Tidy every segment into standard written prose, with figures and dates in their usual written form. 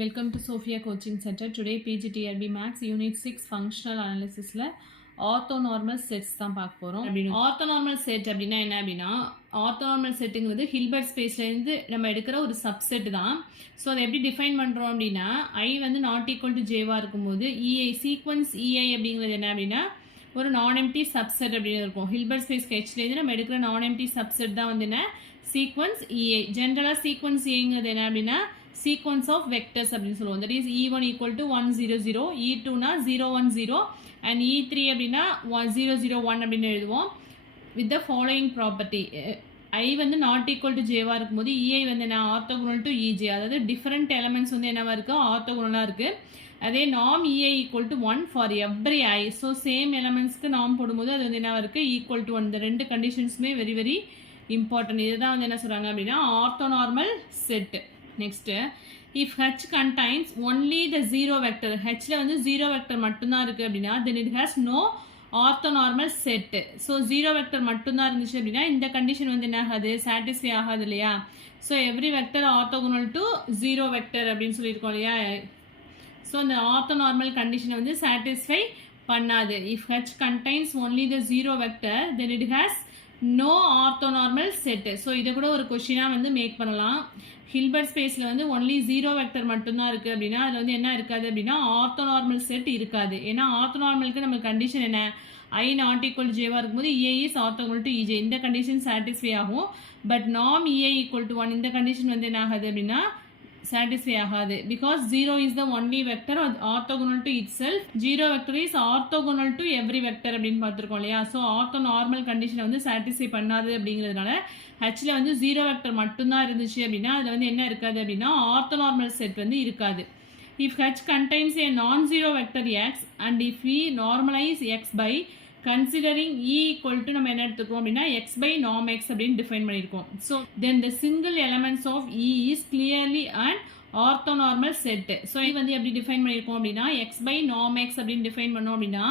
Welcome to Sophia Coaching Center. Today PGTRB Max Unit 6 Functional Analysisல orthonormal sets தான் பார்க்க போகிறோம். ஆர்த்தோனார்மல் செட் அப்படின்னா என்ன அப்படின்னா, ஆர்த்தோனார்மல் செட்டுங்கிறது ஹில்பர்ட் ஸ்பேஸ்லேருந்து நம்ம எடுக்கிற ஒரு சப்செட் தான். ஸோ அதை எப்படி டிஃபைன் பண்ணுறோம் அப்படின்னா, ஐ வந்து நாட் ஈக்குவல் டு ஜேவாக இருக்கும்போது இஐ சீக்வன்ஸ் இஐ அப்படிங்கிறது என்ன அப்படின்னா ஒரு நான் எம்டி சப்செட் அப்படின்னு இருக்கும். ஹில்பர்ட் ஸ்பேஸ் ஹெச்லேருந்து நம்ம எடுக்கிற நான் எம்டி சப்செட் தான் வந்து என்ன சீக்வன்ஸ் இஐ. ஜென்ரலாக சீக்வன்ஸ் இஐங்கிறது என்ன அப்படின்னா sequence of vectors அப்படின்னு சொல்லுவோம். that is e1 equal to 1 0 0, e2 னா 0 1 0 and e3 அப்படின்னா 0 0 1 அப்படின்னு எழுதுவோம். with the following property, i வந்து not equal to jவா இருக்கும்போது ei வந்து என்ன orthogonal to ej, அதாவது different elements வந்து என்னவா இருக்கு ஆர்த்தோகோனலாக இருக்கு. அதே norm ei equal to 1 for every i, so same elementsக்கு norm போடும்போது அது வந்து என்னவா இருக்கு equal to 1. இந்த ரெண்டு கண்டிஷன்ஸுமே வெரி வெரி இம்பார்ட்டன்ட். இதுதான் வந்து என்ன சொல்கிறாங்க அப்படின்னா orthonormal set. Next, if H contains only the zero vector, Hல வந்து zero vector மட்டும்தான் இருக்கு அப்படின்னா then it has no orthonormal set. So zero vector மட்டும்தான் இருந்துச்சு அப்படின்னா இந்த கண்டிஷன் வந்து என்ன ஆகாது சாட்டிஸ்ஃபை ஆகாது இல்லையா. So every vector orthogonal to zero vector அப்படின்னு சொல்லியிருக்கோம் இல்லையா. ஸோ இந்த ஆர்த்தோனார்மல் கண்டிஷனை வந்து சாட்டிஸ்ஃபை பண்ணாது. if H contains only the zero vector then it has no orthonormal set. So இதை கூட ஒரு கொஷினாக வந்து மேக் பண்ணலாம். ஹில்பர்ட் ஸ்பேஸில் வந்து ஒன்லி ஜீரோ வெக்டர் மட்டும்தான் இருக்குது அப்படின்னா அதில் வந்து என்ன இருக்காது அப்படின்னா ஆர்த்தோனார்மல் செட் இருக்காது. ஏன்னா ஆர்த்தோனார்மலுக்கு நம்ம கண்டிஷன் என்ன ஐ நாட் ஈக்குவல் ஜேவாக இருக்கும்போது இஐ இஸ் ஆர்த்தோகோனல் டு இஜே, இந்த கண்டிஷன் சாட்டிஸ்ஃபை ஆகும். But norm EI equal to 1 இந்த கண்டிஷன் வந்து என்ன ஆகாது அப்படின்னா satisfy ஆகாது. because 0 is the only vector orthogonal to itself, 0 vector is orthogonal to every vector அப்படின்னு பார்த்துருக்கோம் இல்லையா. ஸோ ஆர்த்தோனார்மல் கண்டிஷனை வந்து சாட்டிஸ்ஃபை பண்ணாது அப்படிங்கிறதுனால ஹெச்சில் வந்து 0 வெக்டர் மட்டும்தான் இருந்துச்சு அப்படின்னா அதில் வந்து என்ன இருக்காது அப்படின்னா ஆர்த்தோனார்மல் செட் வந்து இருக்காது. if H contains a non-zero vector x and if we normalize x by considering e equal to நம்ம என்ன எடுத்துக்கிறோம் அப்படின்னா x by norm x அப்படின்னு டிஃபைன் பண்ணியிருக்கோம். So then the single elements of e is clearly an orthonormal set. So இது வந்து எப்படி define பண்ணியிருக்கோம் அப்படின்னா x by norm x அப்படின்னு டிஃபைன் பண்ணோம் அப்படின்னா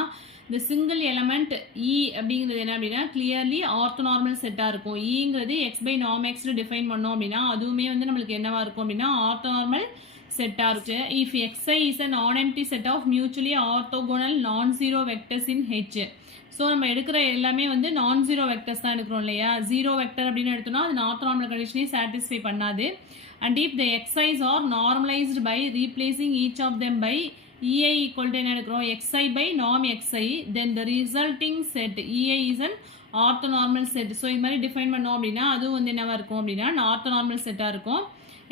இந்த சிங்கிள் எலமெண்ட் e அப்படிங்கிறது என்ன அப்படின்னா கிளியர்லி ஆர்த்தோனார்மல் செட்டாக இருக்கும். ஈங்கிறது x by norm xன்னு டிஃபைன் பண்ணோம் அப்படின்னா அதுவுமே வந்து நம்மளுக்கு என்னவா இருக்கும் அப்படின்னா ஆர்த்தோனார்மல் செட்டாக இருக்கு. if xi is a non-empty set of mutually orthogonal non-zero vectors in H. So நம்ம எடுக்கிற எல்லாமே வந்து நான் ஜீரோ வெக்டர்ஸ் தான் எடுக்கிறோம் இல்லையா. ஜீரோ வெக்டர் அப்படின்னு எடுத்தோம்னா அது ஆர்த்தோனார்மல் கண்டிஷனையும் சாட்டிஸ்ஃபை பண்ணாது. And if the xi's are normalised by replacing each of them by ei equal to என்ன எடுக்கிறோம் xi by norm xi, then the resulting set ei is an orthonormal set. So இது மாதிரி define பண்ணோம் அப்படின்னா அதுவும் வந்து என்னவா இருக்கும் அப்படின்னா ஆர்த்தோனார்மல் செட்டாக இருக்கும்.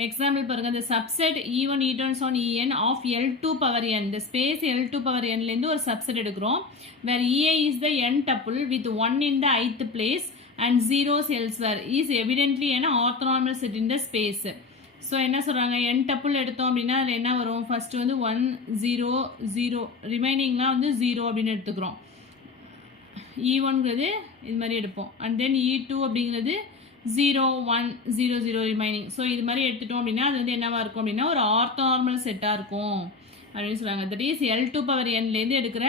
எக்ஸாம்பிள் பாருங்க, the subset e1 e2 on en of L2 power n, the space L2 power n லேருந்து ஒரு சப்செட் எடுக்கிறோம் where ei is the n tuple with 1 in the ith place and zeros elsewhere is evidently an orthonormal set in the space. So என்ன சொல்கிறாங்க n tuple எடுத்தோம் அப்படின்னா அதில் என்ன வரும் first வந்து 1 0 0 ரிமைனிங்லாம் வந்து 0 அப்படின்னு எடுத்துக்கிறோம். e1ங்கிறது இது மாதிரி எடுப்போம் அண்ட் தென் e2 அப்படிங்கிறது 0 1 0 0 ரிமைனிங். ஸோ இது மாதிரி எடுத்துட்டோம் அப்படின்னா அது வந்து என்னவா இருக்கும் அப்படின்னா ஒரு ஆர்த்தோனார்மல் செட்டாக இருக்கும் அப்படின்னு சொல்கிறாங்க. தட் இஸ் L2 பவர் nலேருந்து எடுக்கிற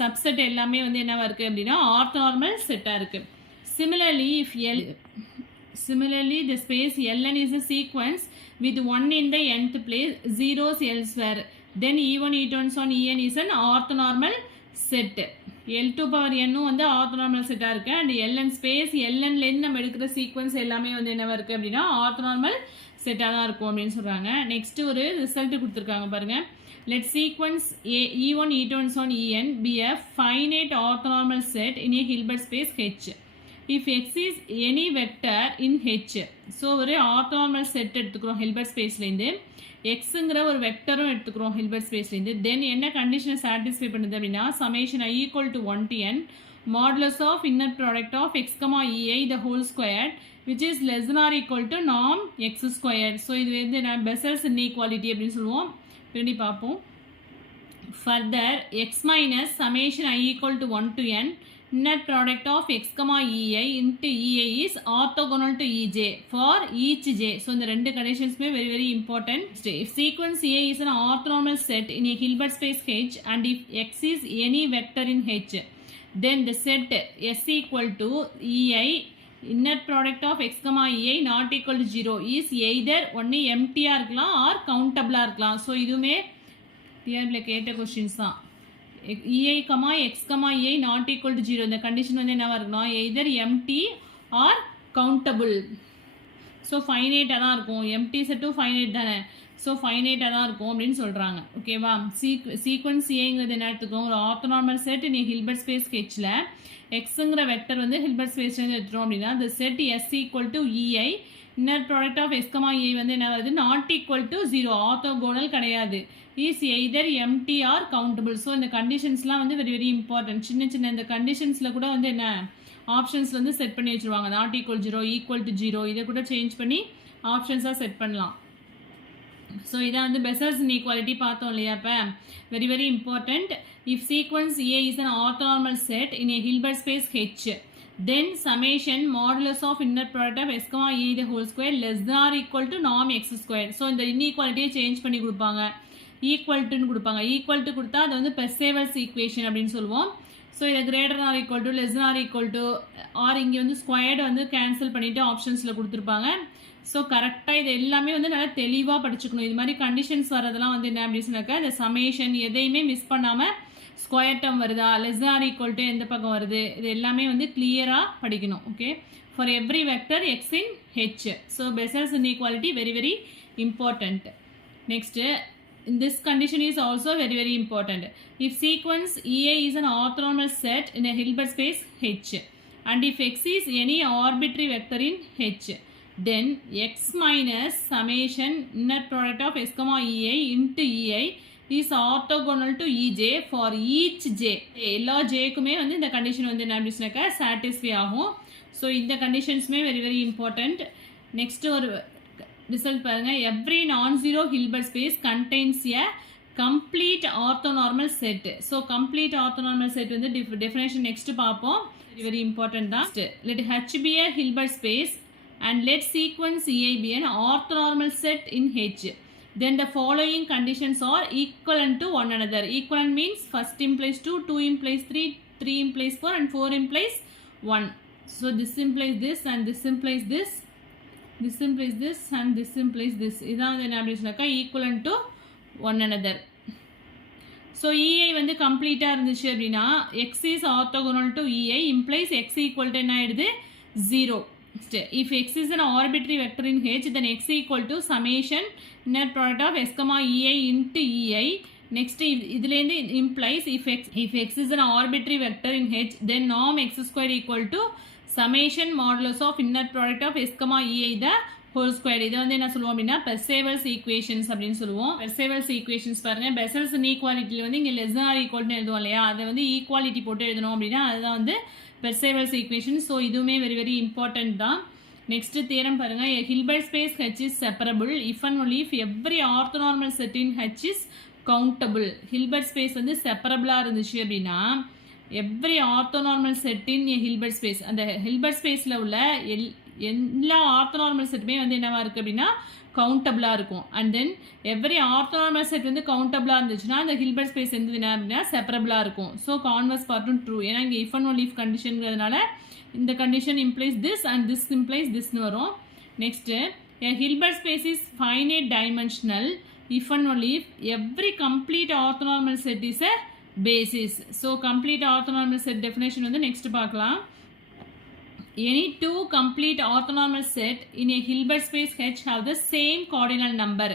சப்செட் எல்லாமே வந்து என்னவா இருக்குது அப்படின்னா ஆர்த்தோனார்மல் செட்டாக இருக்குது. Similarly the space Ln is a sequence with 1 in the nth place, zeros elsewhere, then e1 e2 on en is an orthonormal set. L2 power என்னும் வந்து ஆர்த்தோனார்மல் செட்டாக இருக்குது அண்ட் எல்என் ஸ்பேஸ் எல்என்லேருந்து நம்ம எடுக்கிற சீக்வன்ஸ் எல்லாமே வந்து என்னவா இருக்குது அப்படின்னா ஆர்த்தோனார்மல் செட்டாக தான் இருக்கும் அப்படின்னு சொல்கிறாங்க. நெக்ஸ்ட் ஒரு ரிசல்ட் கொடுத்துருக்காங்க பாருங்கள். Let sequence e1 e2 on en be a finite orthonormal set in a Hilbert space H if x is any vector in H. So ஒரு ஆர்த்தோனார்மல் செட் எடுத்துக்கிறோம் ஹில்பர்ட் ஸ்பேஸ்லேருந்து, எக்ஸுங்கிற ஒரு வெக்டரும் எடுத்துக்கிறோம் ஹில்பர்ட் ஸ்பேஸ்லேருந்து. தென் என்ன கண்டிஷனை சாட்டிஸ்ஃபை பண்ணுது அப்படின்னா summation i equal to 1 to n modulus of inner product of x comma ei the whole squared which is less than or equal to norm x squared. So இது வந்து நான் Bessel's inequality அப்படின்னு சொல்லுவோம். பின்னாடி பார்ப்போம். Further x minus summation i equal to 1 to n net product of x comma ei into ei is orthogonal to ej for each j. So இந்த ரெண்டு கண்டிஷன்ஸ்மே very very important. If sequence a is an orthonormal set in a Hilbert space H and if x is any vector in H then the set s equal to ei inner product of x comma ei not equal to 0 is either ஒன்று எம்டியாக இருக்கலாம் R கவுண்டபிளாக இருக்கலாம். So இதுவுமே டிஆர்பியில் கேட்ட questions தான். ei comma x comma ei not equal to 0 இந்த condition வந்து என்னவாக இருக்கணும், either empty or countable. So ஃபைனைட்டாக தான் இருக்கும், எம்டி செட்டும் ஃபைனைட் தானே, ஸோ ஃபைனைட்டாக தான் இருக்கும் அப்படின்னு சொல்கிறாங்க. ஓகேவா, சீக்வன்ஸ் ஏங்கிறது என்ன எடுத்துக்கோம், ஒரு ஆர்த்தோனார்மல் செட் நீ ஹில்பர்ட் ஸ்பேஸ் ஹெச்சில் எக்ஸுங்கிற வெக்டர் வந்து ஹில்பர்ட் ஸ்பேஸ்லேருந்து எடுத்துட்டோம் அப்படின்னா the set s equal to ei inner product of x comma ei வந்து என்ன வருது, நாட் ஈக்குவல் டு 0, ஆர்த்தோகோனல் கிடையாது, is either empty or countable. So இந்த கண்டிஷன்ஸ்லாம் வந்து வெரி வெரி இம்பார்ட்டன்ட். சின்ன சின்ன இந்த கண்டிஷன்ஸில் கூட வந்து என்ன ஆப்ஷன்ஸ் வந்து செட் பண்ணி வச்சுருவாங்க, நாட் ஈக்குவல் 0, ஈக்குவல் டு 0, இதை கூட சேஞ்ச் பண்ணி ஆப்ஷன்ஸாக செட் பண்ணலாம். ஸோ இதான் வந்து பெசல்ஸ் இன்இக்வாலிட்டி பார்த்தோம் இல்லையா. இப்போ very very important. If sequence A is an orthonormal set in a Hilbert space H then summation modulus of inner product of s comma e the whole square less than or equal to norm x square. So இந்த இன்இக்வாலிட்டியை change பண்ணி கொடுப்பாங்க, ஈக்குவல்ட்டுன்னு கொடுப்பாங்க. Equal to கொடுத்தா அது வந்து பெர்சேவல்ஸ் equation அப்படின்னு சொல்லுவோம். So இதை greater or equal to less or equal to or இங்கே வந்து ஸ்கொயர்டு வந்து கேன்சல் பண்ணிவிட்டு ஆப்ஷன்ஸில் கொடுத்துருப்பாங்க. ஸோ கரெக்டாக இது எல்லாமே வந்து நல்லா தெளிவாக படிச்சுக்கணும். இது மாதிரி கண்டிஷன்ஸ் வரதெல்லாம் வந்து என்ன அப்படின்னு சொன்னாக்கா இந்த சமேஷன் எதையுமே மிஸ் பண்ணாமல் ஸ்கொயர் டேர்ம் வருதா, லெஸ் ஆர் ஈக்குவல் டு எந்த பக்கம் வருது, இது எல்லாமே வந்து கிளியராக படிக்கணும். Okay, for every vector X in H. So Bessel's inequality very very important. Next this condition is also very very important. If sequence ei is an orthonormal set in a Hilbert space H and if x is any arbitrary vector in H, then x minus summation inner product of s comma ei into ei is orthogonal to ej for each j. எல்லா jக்குமே வந்து இந்த condition வந்து என்ன அப்படின்னாக்கா satisfy ஆகும். So இந்த கண்டிஷன்ஸுமே very very important. Next ஒரு result பாருங்க, every non zero Hilbert space contains எ complete orthonormal set. So complete orthonormal set வந்து டெஃபினேஷன் நெக்ஸ்ட் பார்ப்போம், வெரி இம்பார்ட்டன்ட் தான். Let H B a Hilbert space and let sequence ei be an orthonormal set in H. Then the following conditions are equivalent to one another. Equivalent means first implies 2, 2 implies 3, 3 implies 4 and 4 implies 1. So this implies this and this implies this. This implies this and this implies this. இதான் என்ன அப்படி சொன்னாக்கா equivalent to one another. So EI வந்து கம்ப்ளீட்டாக இருந்துச்சு அப்படின்னா X is orthogonal to EI implies X equal to என்ன ஆயிடுது 0. If x is an arbitrary vector in H, then x equal to summation inner product of s comma ei into ei. Next இதுலேருந்து implies if x is an arbitrary vector in H, then norm x square equal to summation modulus of inner product of s comma ei the whole square. இது வந்து என்ன சொல்லுவோம் அப்படின்னா பெர்சேவல்ஸ் equations அப்படின்னு சொல்லுவோம். பெர்சேவல்ஸ் equations பாருங்க, Bessel's இன்இக்வாலிட்டியில் வந்து இங்கே லெஸ் ஆர் ஈக்குவல்னு எழுதுவோம் இல்லையா, அதை வந்து ஈக்குவாலிட்டி போட்டு எழுதணும் அப்படின்னா அதுதான் வந்து பெர்சேவல்ஸ் ஈக்குவேஷன். ஸோ இதுவுமே வெரி வெரி இம்பார்ட்டன்ட் தான். நெக்ஸ்ட் தியரம் பாருங்க, Hilbert space H is separable if and only if every orthonormal set in H is countable. Hilbert space வந்து செப்பரபிளாக இருந்துச்சு அப்படின்னா எவ்ரி ஆர்த்தோனார்மல் செட் இன் ஹில்பர்ட் ஸ்பேஸ், அந்த ஹில்பர்ட் ஸ்பேஸில் உள்ள எல்லா ஆர்த்தோனார்மல் செட்டுமே வந்து என்னவா இருக்குது அப்படின்னா கவுண்டபிளாக இருக்கும். And then every orthonormal set வந்து கவுண்டபிளாக இருந்துச்சுன்னா அந்த ஹில்பர்ட் ஸ்பேஸ் வந்து என்ன அப்படின்னா செப்பரபிளாக இருக்கும். ஸோ கான்வர்ஸ் பார்ட்டும் ட்ரூ, ஏன்னா இங்கே இஃப் அண்ட் ஒன்லி இஃப் கண்டிஷனுங்கிறதுனால இந்த condition implies this and this implies திஸ்னு வரும். Next Hilbert space is finite dimensional if and only if every complete orthonormal set is a basis. So complete orthonormal set definition வந்து next பார்க்கலாம். Any two complete orthonormal set in a Hilbert space H have the same cardinal number.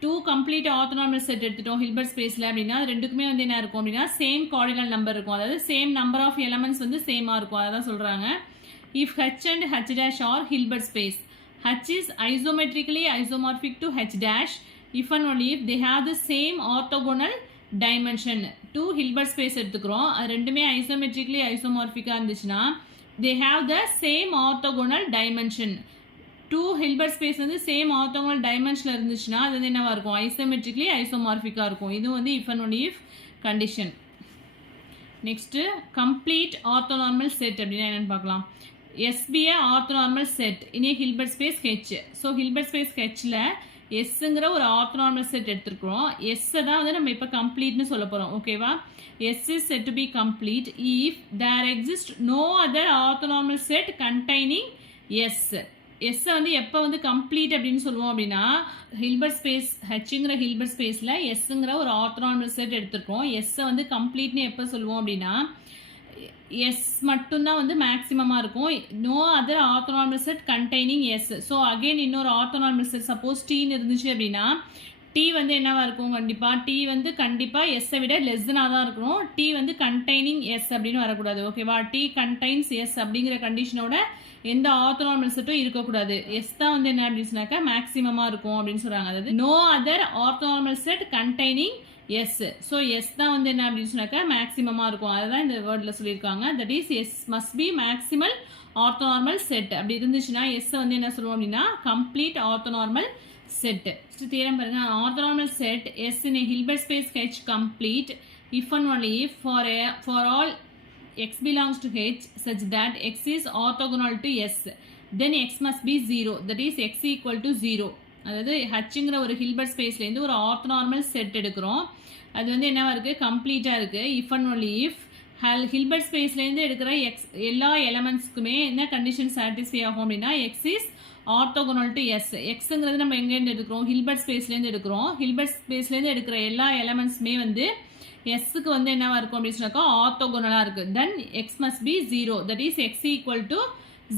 Two complete orthonormal set எடுத்துட்டோம் Hilbert ஸ்பேஸில் அப்படின்னா ரெண்டுக்குமே வந்து என்ன இருக்கும் அப்படின்னா சேம் கார்டினல் நம்பர் இருக்கும், அதாவது சேம் நம்பர் ஆஃப் எலமெண்ட்ஸ் வந்து சேமாக இருக்கும், அதை தான் சொல்கிறாங்க. If H and H dash are Hilbert space, H is isometrically isomorphic to H dash if and only if they have the same orthogonal dimension. Two Hilbert space எடுத்துக்கிறோம், அது ரெண்டுமே ஐசோமெட்ரிக்கலி ஐசோமார்பிக்காக இருந்துச்சுன்னா they have the same orthogonal dimension. Two Hilbert space வந்து same orthogonal dimensionல இருந்துச்சுன்னா அது வந்து என்னவா இருக்கும், ஐசோமெட்ரிக்கலி ஐசோமார்பிக்காக இருக்கும். இது வந்து if and only if condition. Next complete orthonormal set அப்படின்னா என்னன்னு பார்க்கலாம். SBA orthonormal set in a Hilbert space H. So Hilbert space ஹெச்சில் எஸ்ஸுங்கிற ஒரு ஆர்த்தோனார்மல் செட் எடுத்துருக்கிறோம். எஸ்ஸை தான் வந்து நம்ம இப்போ கம்ப்ளீட்னு சொல்ல போகிறோம். ஓகேவா? S is said to be complete if there exist no other orthonormal set containing S. எஸ்ஸை வந்து எப்போ வந்து கம்ப்ளீட் அப்படின்னு சொல்லுவோம் அப்படின்னா, ஹில்பர்ட் ஸ்பேஸ் ஹெச்ங்கிற ஹில்பர்ட் ஸ்பேஸில் எஸ்ஸுங்கிற ஒரு ஆர்த்தோனார்மல் செட் எடுத்துருக்கோம். எஸ்ஸை வந்து கம்ப்ளீட்னு எப்போ சொல்லுவோம் அப்படின்னா, எஸ் மட்டும்தான் வந்து மேக்ஸிமமாக இருக்கும். No other orthonormal set containing S. So again இன்னொரு ஆர்த்தோனார்மல் செட் சப்போஸ் டீன்னு இருந்துச்சு அப்படின்னா, டி வந்து என்னவா இருக்கும்? கண்டிப்பாக டி வந்து கண்டிப்பாக எஸ்ஸை விட லெஸ்ஸனாக தான் இருக்கணும். டி வந்து கண்டெய்னிங் எஸ் அப்படின்னு வரக்கூடாது. ஓகேவா? டி கண்டைன்ஸ் எஸ் அப்படிங்கிற கண்டிஷனோட எந்த ஆர்த்தோனார்மல் செட்டும் இருக்கக்கூடாது. எஸ் தான் வந்து என்ன அப்படின்னு சொன்னாக்கா மேக்ஸிமமாக இருக்கும் அப்படின்னு சொல்கிறாங்க. அதாவது no other orthonormal set containing S. So S தான் வந்து என்ன அப்படின்னு சொன்னாக்கா மேக்ஸிமமாக இருக்கும். அதுதான் இந்த வேர்டில் சொல்லியிருக்காங்க. That is S must be maximal orthonormal set. அப்படி இருந்துச்சுன்னா எஸ் வந்து என்ன சொல்லுவோம் அப்படின்னா கம்ப்ளீட் ஆர்த்தோனார்மல் செட். தியரம் பாருங்க. Orthonormal set S in a Hilbert space H complete if and only if for all x belongs to H such that x is orthogonal to S, then x must be 0. That is x equal to 0. அதாவது ஹச்சுங்கிற ஒரு Hilbert ஸ்பேஸ்லேருந்து ஒரு orthonormal set எடுக்கிறோம். அது வந்து என்னவா இருக்குது? கம்ப்ளீட்டாக இருக்குது. If and only if Hilbert ஸ்பேஸ்லேருந்து எடுக்கிற எல்லா எலமெண்ட்ஸ்க்குமே என்ன கண்டிஷன் சாட்டிஸ்ஃபை ஆகும் அப்படின்னா X is orthogonal to S. எக்ஸுங்கிறது நம்ம எங்கேருந்து எடுக்கிறோம்? ஹில்பர்ட் ஸ்பேஸ்லேருந்து எடுக்கிறோம். ஹில்பர்ட் ஸ்பேஸ்லேருந்து எடுக்கிற எல்லா எலமெண்ட்ஸுமே வந்து எஸ்ஸுக்கு வந்து என்னவா இருக்கும் அப்படின்னு சொன்னாக்கா ஆர்த்தோகோனலாக இருக்குது. Then X must be 0. That is X equal to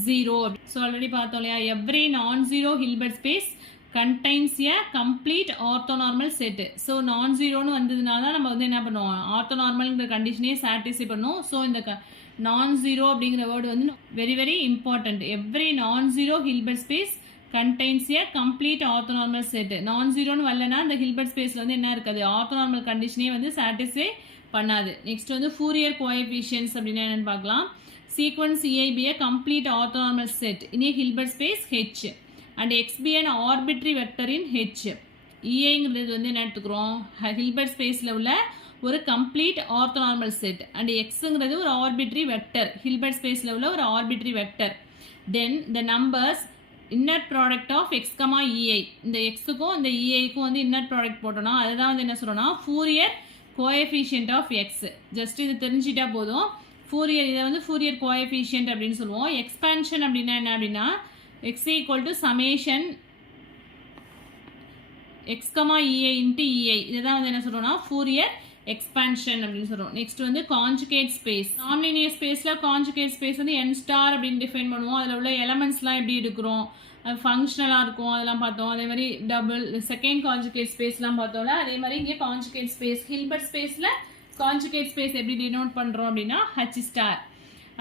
0. So already பார்த்தோம் இல்லையா? Every non zero Hilbert space contains a complete orthonormal set. So non ஜீரோன்னு வந்ததுனால தான் நம்ம வந்து என்ன பண்ணுவோம்? ஆர்த்தோனார்மல்ங்கிற கண்டிஷனே சாட்டிஸ்ஃபை பண்ணுவோம். ஸோ இந்த நான் ஜீரோ அப்படிங்கிற வேர்டு வந்து very very important. Every non zero Hilbert space contains A complete orthonormal set. நான் ஜீரோன்னு வரலன்னா இந்த ஹில்பர்ட் ஸ்பேஸில் வந்து என்ன இருக்காது? ஆர்த்தோனார்மல் கண்டிஷனே வந்து சாட்டிஸ்ஃபை பண்ணாது. நெக்ஸ்ட் வந்து ஃபூரியர் கோஎஃபிஷியன்ட்ஸ் அப்படின்னா என்னென்னு பார்க்கலாம். Sequence EIB a complete orthonormal set in a Hilbert space H and x be an arbitrary vector in H. EIங்கிறது வந்து என்ன எடுத்துக்கிறோம்? ஹில்பர்ட் ஸ்பேஸில் உள்ள ஒரு கம்ப்ளீட் ஆர்த்தோனார்மல் செட் அண்ட் எக்ஸுங்கிறது ஒரு ஆர்பிட்ரி வெக்டர். ஹில்பர்ட் ஸ்பேஸில் உள்ள ஒரு arbitrary vector. Then the numbers inner product of x comma EI. இந்த எக்ஸுக்கும் இந்த EIக்கும் வந்து இன்னர் ப்ராடக்ட் போட்டோம்னா அதுதான் வந்து என்ன சொல்கிறோம்னா Fourier coefficient of x. Just இது தெரிஞ்சிட்டா போதும். ஃபூரியர் இதை வந்து ஃபூரியர் கோஎஃபிஷியன்ட் அப்படின்னு சொல்லுவோம். எக்ஸ்பேன்ஷன் அப்படின்னா என்ன அப்படின்னா x equal to summation x comma EI into EI. இதுதான் வந்து என்ன சொல்கிறோம்னா ஃபூரியர் எக்ஸ்பேன்ஷன் அப்படின்னு சொல்கிறோம். நெக்ஸ்ட் வந்து கான்ஜுகேட் ஸ்பேஸ். நான்லீனியர் ஸ்பேஸில் கான்ஜுகேட் ஸ்பேஸ் வந்து n ஸ்டார் அப்படின்னு டிஃபைன் பண்ணுவோம். அதில் உள்ள எலமெண்ட்ஸ்லாம் எப்படி எடுக்கிறோம்? அது ஃபங்க்ஷனலாக இருக்கும், அதெல்லாம் பார்த்தோம். அதே மாதிரி டபுள் செகண்ட் கான்ஜுகேட் ஸ்பேஸ்லாம் பார்த்தோம்ல. அதே மாதிரி இங்கே கான்ஜுகேட் ஸ்பேஸ் ஹில்பர்ட் ஸ்பேஸில் கான்ஜுகேட் ஸ்பேஸ் எப்படி டினோட் பண்ணுறோம் அப்படின்னா H ஸ்டார்.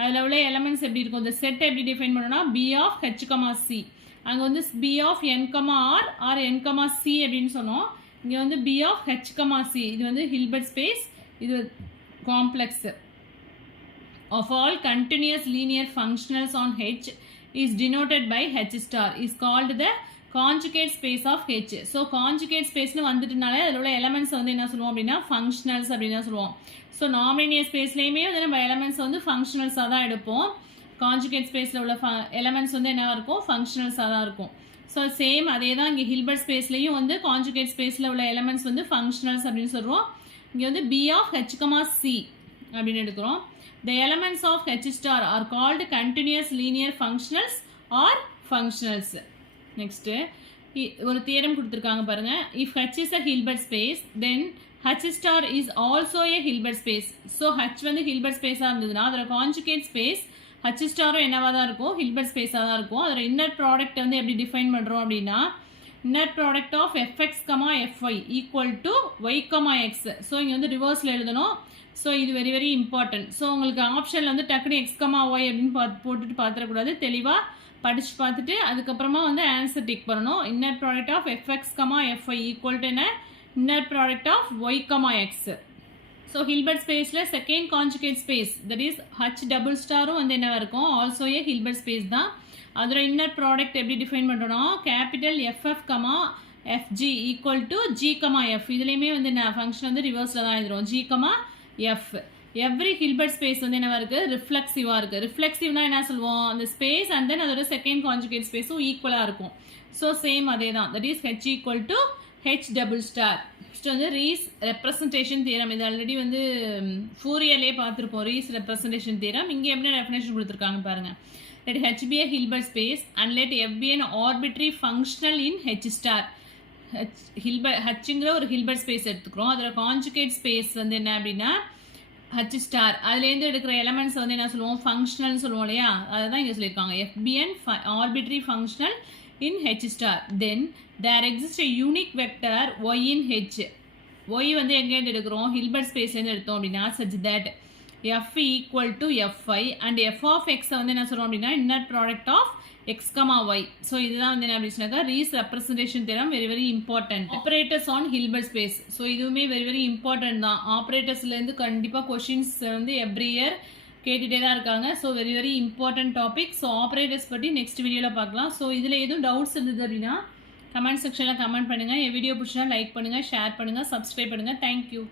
அதில் உள்ள எலமெண்ட்ஸ் எப்படி இருக்கும்? இந்த செட்டை எப்படி டிஃபைன் பண்ணோம்னா B of H comma C. அங்கே வந்து B of N comma R R N comma C அப்படின்னு சொன்னோம். இங்கே வந்து B of H comma C. இது வந்து ஹில்பர்ட் ஸ்பேஸ். இது complex of all continuous linear functionals on H is denoted by H star is called the conjugate space of H. So conjugate ஸ்பேஸ்னு வந்துட்டுனாலே அதில் உள்ள எலமெண்ட்ஸ் வந்து என்ன சொல்லுவோம் அப்படின்னா ஃபங்க்ஷனல்ஸ் அப்படின்னு தான் சொல்லுவோம். ஸோ நாமினியர் ஸ்பேஸ்லேயுமே வந்து நம்ம எலமெண்ட்ஸ் வந்து ஃபங்க்ஷனல்ஸாக தான் எடுப்போம். கான்ஜுகேட் ஸ்பேஸில் உள்ள எலமெண்ட்ஸ் வந்து என்னவாக இருக்கும்? ஃபங்க்ஷனல்ஸாக தான் இருக்கும். ஸோ சேம் அதே தான் இங்கே ஹில்பர்ட் ஸ்பேஸ்லேயும் வந்து கான்ஜுகேட் ஸ்பேஸில் உள்ள எலமெண்ட்ஸ் வந்து ஃபங்க்ஷனல்ஸ் அப்படின்னு சொல்கிறோம். இங்கே வந்து B of H comma C அப்படின்னு எடுக்கிறோம். The elements of H star are called continuous linear functionals or functionals. Next, ஒரு தியரம் கொடுத்துருக்காங்க பாருங்க. If H is a Hilbert space, then H star is also a Hilbert space. So H வந்து Hilbert space-ஆக இருந்ததுன்னா அதோட conjugate space H ஸ்டாரும் என்னவாக தான் இருக்கும்? Hilbert space-ஆக தான் இருக்கும். அதோட இன்னர் ப்ராடக்ட் வந்து எப்படி டிஃபைன் பண்ணுறோம் அப்படின்னா inner product of fx, fy equal to y, x. So இங்கே வந்து ரிவர்ஸில் எழுதணும். ஸோ இது வெரி வெரி இம்பார்ட்டன்ட். ஸோ உங்களுக்கு ஆப்ஷனில் வந்து டக்குனு x, y அப்படின்னு போட்டுட்டு பார்த்துடக்கூடாது. தெளிவாக படித்து பார்த்துட்டு அதுக்கப்புறமா வந்து ஆன்சர் டிக் பண்ணணும். Inner product of fx, fy equal to என்ன? Inner product of y, x. So Hilbert ஸ்பேஸில் second conjugate space that is H double ஸ்டாரும் வந்து என்னவாக இருக்கும்? ஆல்சோ ஏ ஹில்பர்ட் ஸ்பேஸ் தான். அதோட இன்னர் ப்ராடக்ட் எப்படி டிஃபைன் பண்ணுறோன்னா capital FF, FG equal to G, F. இதுலேயுமே வந்து என்ன ஃபங்க்ஷன் வந்து ரிவர்ஸில் தான் எழுதுகிறோம். G, F. Every Hilbert space வந்து என்னவா இருக்கு, ரிஃப்ளெக்சிவா இருக்கு. ரிஃப்ளெக்சிவ்னா என்ன சொல்லுவோம், அந்த ஸ்பேஸ் அண்ட் தென் அதோட செகண்ட் கான்ஜுகேட் ஸ்பேஸும் ஈக்குவலா இருக்கும். ஸோ சேம் அதே தான், that is H equal to H double star. Next வந்து ரீஸ் ரெப்ரசன்டேஷன் தியரம். இது ஆல்ரெடி வந்து ஃபூரியர்லேயே பார்த்துருப்போம், ரீஸ் ரெப்ரசன்டேஷன் தியரம். இங்கே எப்படி டெஃபினேஷன் கொடுத்துருக்காங்க பாருங்க. let H be a Hilbert space and let F be an arbitrary functional in H star. ஹச்சுங்கிற ஒரு Hilbert space எடுத்துக்கிறோம். அதோட கான்ஜுகேட் ஸ்பேஸ் வந்து என்ன அப்படின்னா ஹச் ஸ்டார். அதுலேருந்து எடுக்கிற எலமெண்ட்ஸ் வந்து என்ன சொல்லுவோம், ஃபங்க்ஷனல்னு சொல்லுவோம் இல்லையா, அதை தான் இங்கே சொல்லியிருக்காங்க. F be an arbitrary functional in H star. Then there exist a unique vector y in H. Y வந்து எங்கேருந்து எடுக்கிறோம், ஹில்பர்ட் ஸ்பேஸ்லேருந்து எடுத்தோம் அப்படின்னா such that f equal to f y and f of எக்ஸை வந்து என்ன சொல்கிறோம் அப்படின்னா inner product of x, y. So இதுதான் வந்து என்ன அப்படின்னாக்கா Riesz representation theorem. Very very important. Operators on Hilbert space. So இதுவுமே வெரி வெரி இம்பார்ட்டன்ட் தான். ஆப்ரேட்டர்ஸ்லேருந்து கண்டிப்பாக கொஷின்ஸ் வந்து எவ்ரி இயர் கேட்டுகிட்டே தான் இருக்காங்க. So very very important topic. So operators பற்றி நெக்ஸ்ட் வீடியோவில் பார்க்கலாம். ஸோ இதில் எதுவும் டவுட்ஸ் இருந்தது அப்படின்னா கமெண்ட் செக்ஷனில் கமெண்ட் பண்ணுங்கள். என் வீடியோ பிடிச்சா லைக் பண்ணுங்கள், ஷேர் பண்ணுங்கள், சப்ஸ்கிரைப் பண்ணுங்கள். தேங்க்யூ.